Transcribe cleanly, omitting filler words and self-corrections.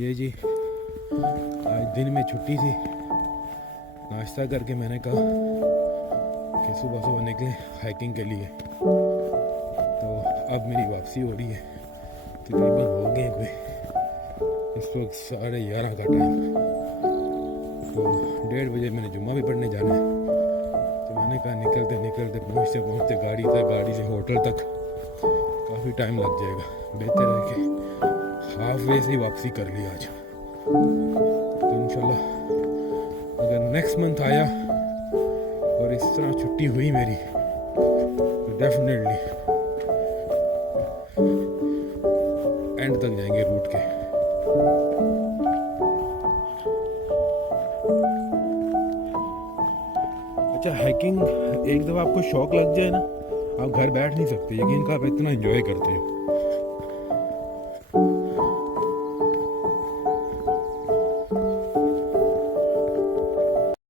ये जी आज दिन में छुट्टी थी। नाश्ता करके मैंने कहा कि सुबह सुबह निकले हाइकिंग के लिए। तो अब मेरी वापसी हो रही है। तकरीबन हो गए कोई इस वक्त 11:30 का टाइम। तो 1:30 बजे मैंने जुम्मा भी पढ़ने जाना है। तो मैंने कहा निकलते निकलते पहुँचते पहुँचते गाड़ी से होटल तक काफ़ी टाइम लग जाएगा। बेहतर है कि हाफ वे से ही वापसी कर ली आज। तो इंशाल्लाह अगर नेक्स्ट मंथ आया और इस तरह छुट्टी हुई मेरी तो डेफिनेटली एंड तक जाएंगे रूट के। अच्छा, हाइकिंग एक दफ़ा आपको शौक लग जाए ना, आप घर बैठ नहीं सकते। यकीन का आप इतना एंजॉय करते हो।